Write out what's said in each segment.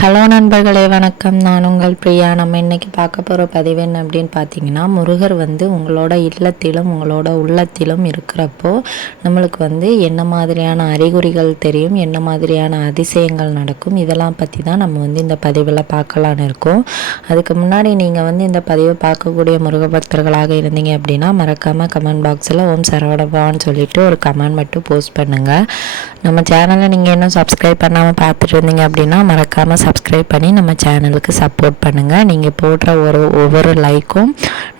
Hello நண்பர்களே வணக்கம். நான் உங்கள் பிரியா. நம்ம இன்னைக்கு பார்க்க போகிற பதிவு என்ன அப்படின்னு பார்த்தீங்கன்னா முருகர் வந்து உங்களோட இல்லத்திலும் உங்களோட உள்ளத்திலும் இருக்கிறப்போ நம்மளுக்கு வந்து என்ன மாதிரியான அறிகுறிகள் தெரியும் என்ன மாதிரியான அதிசயங்கள் நடக்கும் இதெல்லாம் பற்றி தான் நம்ம வந்து இந்த பதிவில் பார்க்கலான்னு இருக்கோம். அதுக்கு முன்னாடி நீங்கள் வந்து இந்த பதிவை பார்க்கக்கூடிய முருக பக்தர்களாக இருந்தீங்க அப்படின்னா மறக்காமல் கமெண்ட் பாக்ஸில் ஓம் சரவணபான்னு சொல்லிட்டு ஒரு கமெண்ட் மட்டும் போஸ்ட் பண்ணுங்கள் நம்ம சேனலை நீங்கள் இன்னும் சப்ஸ்கிரைப் பண்ணாமல் பார்த்துட்டு இருந்தீங்க அப்படின்னா மறக்காமல் சப்ஸ்கிரைப் பண்ணி நம்ம சேனலுக்கு சப்போர்ட் பண்ணுங்கள் நீங்கள் போடுற ஒரு ஒவ்வொரு லைக்கும்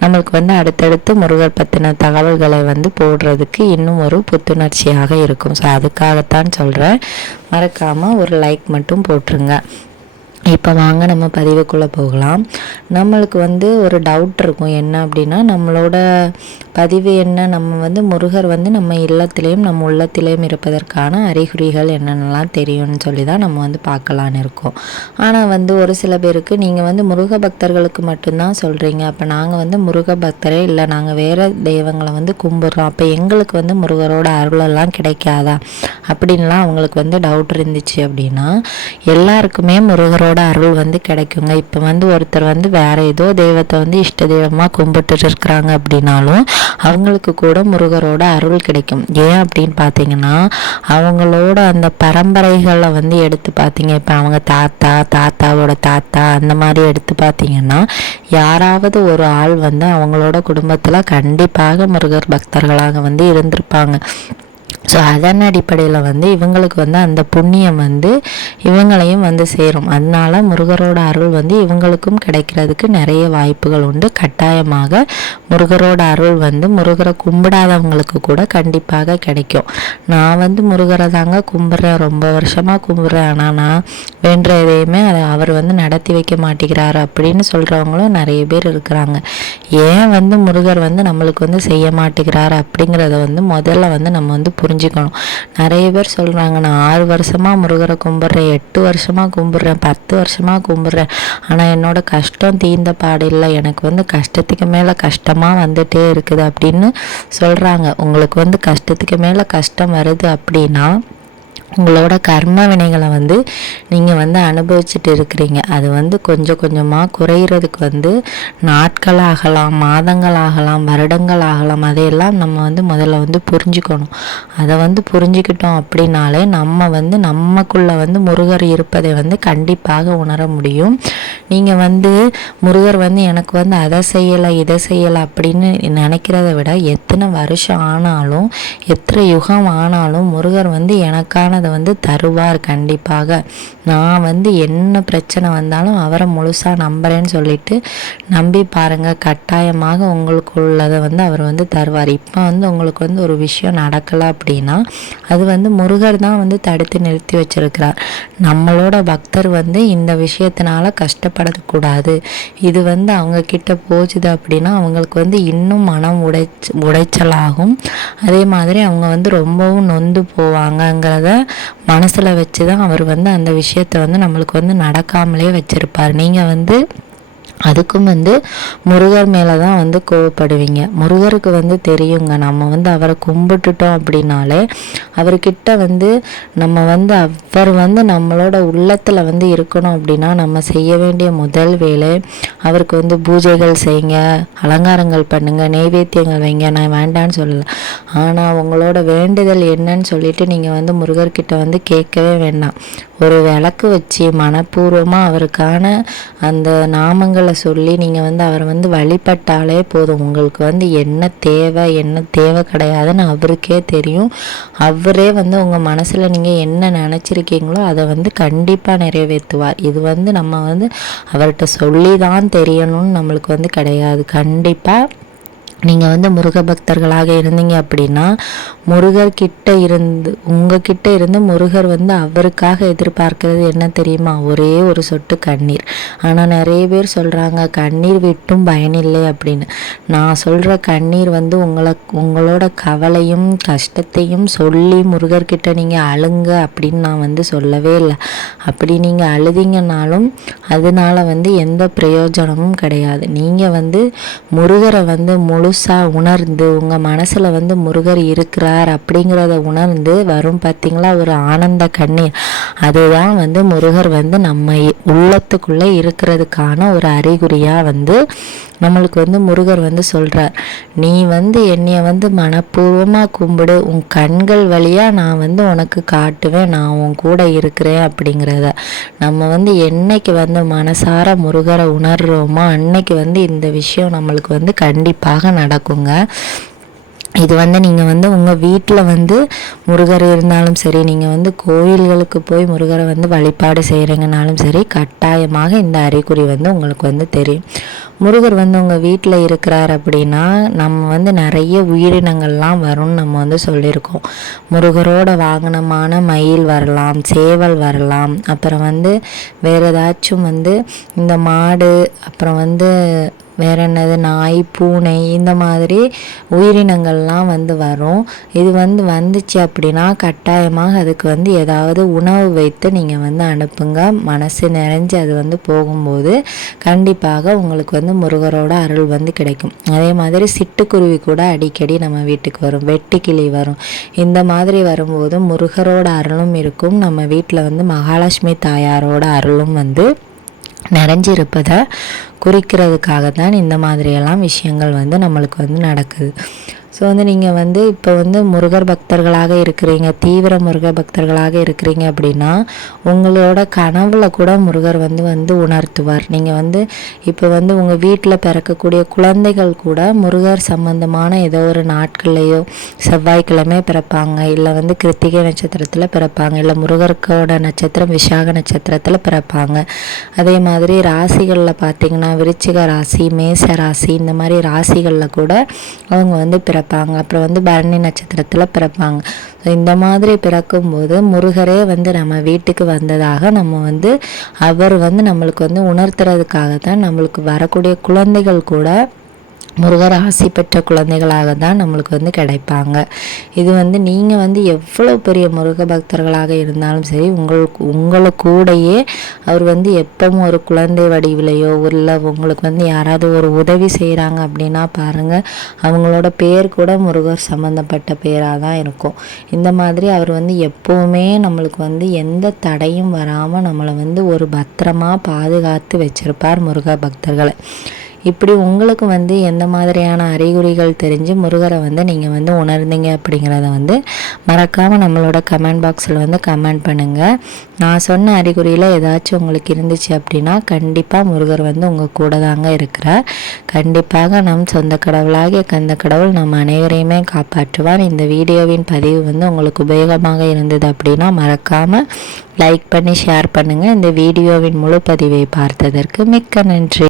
நம்மளுக்கு வந்து அடுத்தடுத்து முருகர் பற்றின தகவல்களை வந்து போடுறதுக்கு இன்னும் ஒரு புத்துணர்ச்சியாக இருக்கும். ஸோ அதுக்காகத்தான் சொல்கிறேன் மறக்காமல் ஒரு லைக் மட்டும் போட்டுருங்க. இப்போ வாங்க நம்ம பதிவுக்குள்ளே போகலாம். நம்மளுக்கு வந்து ஒரு டவுட் இருக்கும். என்ன அப்படின்னா நம்மளோட பதிவு என்ன? நம்ம வந்து முருகர் வந்து நம்ம இல்லத்திலையும் நம்ம உள்ளத்திலையும் இருப்பதற்கான அறிகுறிகள் என்னென்னலாம் தெரியும்னு சொல்லி தான் நம்ம வந்து பார்க்கலான்னு இருக்கோம். ஆனால் வந்து ஒரு சில பேருக்கு நீங்கள் வந்து முருக பக்தர்களுக்கு மட்டும்தான் சொல்கிறீங்க அப்போ நாங்கள் வந்து முருக பக்தரே இல்லை. நாங்கள் வேறு தெய்வங்களை வந்து கும்பிட்றோம். அப்போ எங்களுக்கு வந்து முருகரோட அருளெல்லாம் கிடைக்காதா? அப்படின்லாம் அவங்களுக்கு வந்து டவுட் இருந்துச்சு அப்படின்னா எல்லாருக்குமே முருகரோட அருள் வந்து கிடைக்குங்க. இப்போ வந்து ஒருத்தர் வந்து வேற ஏதோ தெய்வத்தை வந்து இஷ்ட தெய்வமாக கும்பிட்டுட்டு இருக்கிறாங்க அப்படின்னாலும் அவங்களுக்கு கூட முருகரோட அருள் கிடைக்கும். ஏன் அப்படின்னு பார்த்தீங்கன்னா அவங்களோட அந்த பரம்பரைகளை வந்து எடுத்து பார்த்தீங்க இப்போ அவங்க தாத்தா தாத்தாவோட தாத்தா அந்த மாதிரி எடுத்து பார்த்தீங்கன்னா யாராவது ஒரு ஆள் வந்து அவங்களோட குடும்பத்தில் கண்டிப்பாக முருகர் பக்தர்களாக வந்து இருந்திருப்பாங்க. ஸோ அதன் அடிப்படையில் வந்து இவங்களுக்கு வந்து அந்த புண்ணியம் வந்து இவங்களையும் வந்து சேரும். அதனால முருகரோட அருள் வந்து இவங்களுக்கும் கிடைக்கிறதுக்கு நிறைய வாய்ப்புகள் உண்டு. கட்டாயமாக முருகரோட அருள் வந்து முருகரை கும்பிடாதவங்களுக்கு கூட கண்டிப்பாக கிடைக்கும். நான் வந்து முருகரை தாங்க கும்பிட்றேன். ரொம்ப வருஷமாக கும்பிட்றேன். ஆனால் நான் வேண்ட எதையுமே அதை அவர் வந்து நடத்தி வைக்க மாட்டேங்கிறாரு அப்படின்னு சொல்கிறவங்களும் நிறைய பேர் இருக்கிறாங்க. ஏன் வந்து முருகர் வந்து நம்மளுக்கு வந்து செய்ய மாட்டேங்கிறாரு அப்படிங்கிறத வந்து முதல்ல வந்து நம்ம வந்து புரிஞ்சு புரிஞ்சுக்கணும். நிறைய பேர் சொல்கிறாங்க நான் ஆறு வருஷமாக முருகரை கும்பிட்றேன் எட்டு வருஷமாக கும்பிட்றேன் பத்து வருஷமாக கும்பிட்றேன். ஆனால் என்னோட கஷ்டம் தீர்ந்த பாடில்லை இல்லை. எனக்கு வந்து கஷ்டத்துக்கு மேலே கஷ்டமாக வந்துட்டே இருக்குது அப்படின்னு சொல்கிறாங்க உங்களுக்கு வந்து கஷ்டத்துக்கு மேலே கஷ்டம் வருது அப்படின்னா உங்களோட கர்ம வினைகளை வந்து நீங்கள் வந்து அனுபவிச்சுட்டு இருக்கிறீங்க. அது வந்து கொஞ்சம் கொஞ்சமாக குறையிறதுக்கு வந்து நாட்கள் ஆகலாம் மாதங்கள் ஆகலாம் வருடங்கள் ஆகலாம் அதையெல்லாம் நம்ம வந்து முதல்ல வந்து புரிஞ்சுக்கணும். அதை வந்து புரிஞ்சுக்கிட்டோம் அப்படின்னாலே நம்ம வந்து நமக்குள்ளே வந்து முருகர் இருப்பதை வந்து கண்டிப்பாக உணர முடியும். நீங்கள் வந்து முருகர் வந்து எனக்கு வந்து அதை செய்யலை இதை செய்யலை அப்படின்னு நினைக்கிறத விட எத்தனை வருஷம் ஆனாலும் எத்தனை யுகம் ஆனாலும் முருகர் வந்து எனக்கானதை வந்து தருவார் கண்டிப்பாக. நான் வந்து என்ன பிரச்சனை வந்தாலும் அவரை முழுசாக நம்புறேன்னு சொல்லிட்டு நம்பி பாருங்கள் கட்டாயமாக உங்களுக்கு உள்ளதை வந்து அவர் வந்து தருவார். இப்போ வந்து உங்களுக்கு வந்து ஒரு விஷயம் நடக்கலை அப்படின்னா அது வந்து முருகர் தான் வந்து தடுத்து நிறுத்தி வச்சிருக்கிறார். நம்மளோட பக்தர் வந்து இந்த விஷயத்தினால கஷ்டப்படக்கூடாது இது வந்து அவங்க கிட்ட போச்சுது அப்படின்னா அவங்களுக்கு வந்து இன்னும் மனம் உடைச் உடைச்சலாகும். அதே மாதிரி அவங்க வந்து ரொம்பவும் நொந்து போவாங்கங்கிறத மனசில் வச்சு தான் அவர் வந்து அந்த விஷயத்தை வந்து நம்மளுக்கு வந்து நடக்காமலே வச்சுருப்பார். நீங்கள் வந்து அதுக்கும் வந்து முருகர் மேலே தான் வந்து கோவப்படுவீங்க. முருகருக்கு வந்து தெரியுங்க நம்ம வந்து அவரை கும்பிட்டுட்டோம் அப்படின்னாலே அவர்கிட்ட வந்து நம்ம வந்து அவர் வந்து நம்மளோட உள்ளத்தில் வந்து இருக்கணும் அப்படின்னா நம்ம செய்ய வேண்டிய முதல் வேலை அவருக்கு வந்து பூஜைகள் செய்யுங்க அலங்காரங்கள் பண்ணுங்கள் நெய்வேத்தியங்கள் வைங்க. நான் வேண்டான்னு சொல்லலை. ஆனால் உங்களோட வேண்டுதல் என்னன்னு சொல்லிட்டு நீங்கள் வந்து முருகர்கிட்ட வந்து கேட்கவே வேண்டாம். ஒரு விளக்கு வச்சு மனப்பூர்வமாக அவருக்கான அந்த நாமங்களை சொல்லி நீங்கள் வந்து அவரை வந்து வழிபட்டாலே போதும். உங்களுக்கு வந்து என்ன தேவை என்ன தேவை கிடையாதுன்னு அவருக்கே தெரியும். அவரே வந்து உங்கள் மனசில் நீங்கள் என்ன நினச்சிருக்கீங்களோ அதை வந்து கண்டிப்பாக நிறைவேற்றுவார். இது வந்து நம்ம வந்து அவர்கிட்ட சொல்லி தான் தெரியணும்னு நம்மளுக்கு வந்து கிடையாது. கண்டிப்பாக நீங்கள் வந்து முருக பக்தர்களாக இருந்தீங்க அப்படின்னா முருகர் கிட்ட இருந்து உங்ககிட்ட இருந்து முருகர் வந்து அவருக்காக எதிர்பார்க்கறது என்ன தெரியுமா? ஒரே ஒரு சொட்டு கண்ணீர். ஆனால் நிறைய பேர் சொல்கிறாங்க கண்ணீர் விட்டும் பயனில்லை அப்படின்னு. நான் சொல்கிற கண்ணீர் வந்து உங்களை உங்களோட கவலையும் கஷ்டத்தையும் சொல்லி முருகர்கிட்ட நீங்கள் அழுங்க அப்படின்னு நான் வந்து சொல்லவே இல்லை. அப்படி நீங்கள் அழுதிங்கனாலும் அதனால வந்து எந்த பிரயோஜனமும் கிடையாது. நீங்கள் வந்து முருகரை வந்து முழு முழுசாக உணர்ந்து உங்கள் மனசில் வந்து முருகர் இருக்கிறார் அப்படிங்கிறத உணர்ந்து வரும் பார்த்திங்களா ஒரு ஆனந்த கண்ணீர். அதுதான் வந்து முருகர் வந்து நம்ம உள்ளத்துக்குள்ளே இருக்கிறதுக்கான ஒரு அறிகுறியாக வந்து நம்மளுக்கு வந்து முருகர் வந்து சொல்கிறார் நீ வந்து என்னைய வந்து மனப்பூர்வமாக கும்பிடு. உன் கண்கள் வழியாக நான் வந்து உனக்கு காட்டுவேன். நான் உன் கூட இருக்கிறேன் அப்படிங்கிறத. நம்ம வந்து என்னைக்கு வந்து மனசார முருகரை உணர்கிறோமோ அன்னைக்கு வந்து இந்த விஷயம் நம்மளுக்கு வந்து கண்டிப்பாக நடக்குங்க. இது வந்து நீங்கள் வந்து உங்கள் வீட்டில் வந்து முருகர் இருந்தாலும் சரி நீங்கள் வந்து கோயில்களுக்கு போய் முருகரை வந்து வழிபாடு செய்கிறீங்கனாலும் சரி கட்டாயமாக இந்த அறிகுறி வந்து உங்களுக்கு வந்து தெரியும். முருகர் வந்து உங்கள் வீட்டில் இருக்கிறார் அப்படின்னா நம்ம வந்து நிறைய உயிரினங்கள்லாம் வரும்னு நம்ம வந்து சொல்லியிருக்கோம். முருகரோட வாகனமான மயில் வரலாம் சேவல் வரலாம் அப்புறம் வந்து வேறு ஏதாச்சும் வந்து இந்த மாடு அப்புறம் வந்து வேற என்னது நாய் பூனை இந்த மாதிரி உயிரினங்கள்லாம் வந்து வரும். இது வந்து வந்துச்சு அப்படின்னா கட்டாயமாக அதுக்கு வந்து ஏதாவது உணவு வைத்து நீங்கள் வந்து அனுப்புங்க. மனசு நிறைஞ்சு அது வந்து போகும்போது கண்டிப்பாக உங்களுக்கு வந்து முருகரோட அருள் வந்து கிடைக்கும். அதே மாதிரி சிட்டுக்குருவி கூட அடிக்கடி நம்ம வீட்டுக்கு வரும். வெட்டுக்கிளி வரும். இந்த மாதிரி வரும்போது முருகரோட அருளும் இருக்கும். நம்ம வீட்டில் வந்து மகாலட்சுமி தாயாரோட அருளும் வந்து நிறைஞ்சிருப்பதை குறிக்கிறதுக்காக தான் இந்த மாதிரியெல்லாம் விஷயங்கள் வந்து நம்மளுக்கு வந்து நடக்குது. ஸோ வந்து நீங்கள் வந்து இப்போ வந்து முருகர் பக்தர்களாக இருக்கிறீங்க தீவிர முருகர் பக்தர்களாக இருக்கிறீங்க அப்படின்னா உங்களோட கனவுல கூட முருகர் வந்து வந்து உணர்த்துவார். நீங்கள் வந்து இப்போ வந்து உங்கள் வீட்டில் பிறக்கக்கூடிய குழந்தைகள் கூட முருகர் சம்பந்தமான ஏதோ ஒரு நாட்கள்லையோ செவ்வாய்க்கிழமை பிறப்பாங்க இல்லை வந்து கிருத்திகை நட்சத்திரத்தில் பிறப்பாங்க இல்லை முருகருக்கோட நட்சத்திரம் விசாக நட்சத்திரத்தில் பிறப்பாங்க. அதே மாதிரி ராசிகளில் பார்த்தீங்கன்னா விருச்சிக ராசி மேச ராசி இந்த மாதிரி ராசிகளில் கூட அவங்க வந்து பிறப்பாங்க. பிறப்பாங்க அப்புறம் வந்து பரணி நட்சத்திரத்தில் பிறப்பாங்க. ஸோ இந்த மாதிரி பிறக்கும்போது முருகரே வந்து நம்ம வீட்டுக்கு வந்ததாக நம்ம வந்து அவர் வந்து நம்மளுக்கு வந்து உணர்த்துறதுக்காக தான் நம்மளுக்கு வரக்கூடிய குழந்தைகள் கூட முருகர் ஆசி பெற்ற குழந்தைகளாக தான் நம்மளுக்கு வந்து கிடைப்பாங்க. இது வந்து நீங்கள் வந்து எவ்வளோ பெரிய முருக பக்தர்களாக இருந்தாலும் சரி உங்களுக்கு உங்களை கூடையே அவர் வந்து எப்பவும் ஒரு குழந்தை வடிவிலையோ இல்லை உங்களுக்கு வந்து யாராவது ஒரு உதவி செய்கிறாங்க அப்படின்னா பாருங்கள் அவங்களோட பேர் கூட முருகர் சம்மந்தப்பட்ட பேராக தான் இருக்கும். இந்த மாதிரி அவர் வந்து எப்போவுமே நம்மளுக்கு வந்து எந்த தடையும் வராமல் நம்மளை வந்து ஒரு பத்திரமா பாதுகாத்து வச்சிருப்பார் முருக பக்தர்களை. இப்படி உங்களுக்கு வந்து எந்த மாதிரியான அறிகுறிகள் தெரிஞ்சு முருகரை வந்து நீங்கள் வந்து உணர்ந்தீங்க அப்படிங்கிறத வந்து மறக்காமல் நம்மளோட கமெண்ட் பாக்ஸில் வந்து கமெண்ட் பண்ணுங்கள் நான் சொன்ன அறிகுறியில் ஏதாச்சும் உங்களுக்கு இருந்துச்சு அப்படின்னா கண்டிப்பாக முருகர் வந்து உங்கள் கூட தாங்க இருக்கிறார். கண்டிப்பாக நம் சொந்த கடவுளாகிய கந்த கடவுள் நம் அனைவரையுமே காப்பாற்றுவார். இந்த வீடியோவின் பதிவு வந்து உங்களுக்கு உபயோகமாக இருந்தது அப்படின்னா மறக்காமல் லைக் பண்ணி ஷேர் பண்ணுங்கள் இந்த வீடியோவின் முழு பதிவை பார்த்ததற்கு மிக்க நன்றி.